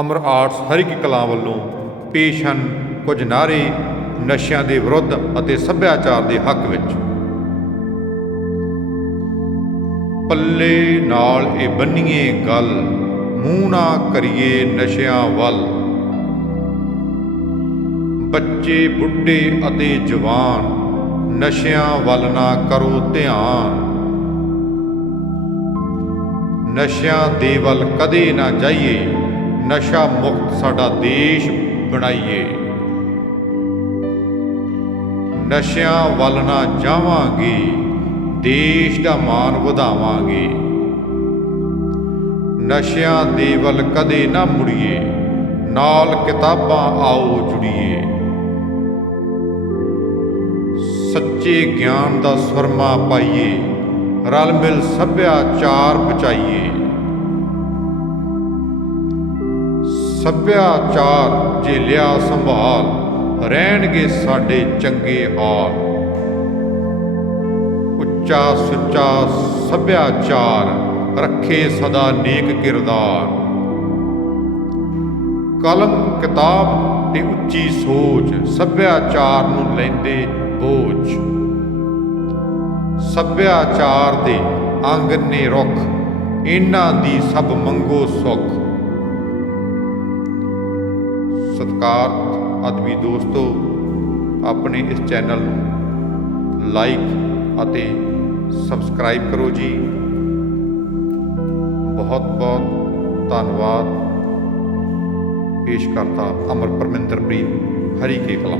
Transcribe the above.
ਅਮਰ arts ਹਰ ਇੱਕ ਕਲਾਂ ਵੱਲੋਂ ਪੇਸ਼ ਹਨ ਕੁਝ ਨਾਅਰੇ ਨਸ਼ਿਆਂ ਦੇ ਵਿਰੁੱਧ ਅਤੇ ਸੱਭਿਆਚਾਰ ਦੇ ਹੱਕ ਵਿੱਚ। ਪੱਲੇ ਨਾਲ ਇਹ ਬੰਨੀਏ ਗੱਲ, ਮੂੰਹ ਨਾ ਕਰੀਏ ਨਸ਼ਿਆਂ ਵੱਲ। ਬੱਚੇ, ਬੁੱਢੇ ਅਤੇ ਜਵਾਨ, ਨਸ਼ਿਆਂ ਵੱਲ ਨਾ ਕਰੋ ਧਿਆਨ। ਨਸ਼ਿਆਂ ਦੇ ਵੱਲ ਕਦੇ ਨਾ ਜਾਈਏ। ਨਸ਼ਾ ਮੁਕਤ ਸਾਡਾ ਦੇਸ਼ ਬਣਾਈਏ। ਨਸ਼ਿਆਂ ਵੱਲ ਨਾ ਜਾਵਾਂਗੇ, ਦੇਸ਼ ਦਾ ਮਾਣ ਵਧਾਵਾਂਗੇ। ਨਸ਼ਿਆਂ ਦੇ ਵੱਲ ਕਦੇ ਨਾ ਮੁੜੀਏ, ਨਾਲ ਕਿਤਾਬਾਂ ਆਓ ਜੁੜੀਏ। ਸੱਚੇ ਗਿਆਨ ਦਾ ਸੁਰਮਾ ਪਾਈਏ, ਰਲ ਮਿਲ ਸੱਭਿਆਚਾਰ ਬਚਾਈਏ। ਸੱਭਿਆਚਾਰ ਜੇ ਲਿਆ ਸੰਭਾਲ, ਰਹਿਣਗੇ ਸਾਡੇ ਚੰਗੇ ਹਾਲ। ਉੱਚਾ ਸੁੱਚਾ ਸੱਭਿਆਚਾਰ ਰੱਖੇ ਸਦਾ ਨੇਕ ਕਿਰਦਾਰ। ਕਲਮ, ਕਿਤਾਬ ਤੇ ਉੱਚੀ ਸੋਚ, ਸੱਭਿਆਚਾਰ ਨੂੰ ਲੈਂਦੇ ਬੋਝ। ਸੱਭਿਆਚਾਰ ਦੇ ਅੰਗ ਨੇ ਰੁੱਖ, ਇਹਨਾਂ ਦੀ ਸਭ ਮੰਗੋ ਸੁਖ। ਸਤਿਕਾਰ ਅਦਬੀ ਦੋਸਤੋ, ਆਪਣੇ ਇਸ ਚੈਨਲ ਨੂੰ ਲਾਈਕ ਅਤੇ ਸਬਸਕ੍ਰਾਈਬ ਕਰੋ ਜੀ। ਬਹੁਤ ਬਹੁਤ ਧੰਨਵਾਦ। ਪੇਸ਼ ਕਰਤਾ ਅਮਰ ਪਰਮਿੰਦਰਪ੍ਰੀਤ ਹਰੀ ਕੇ ਕਲਾਂ।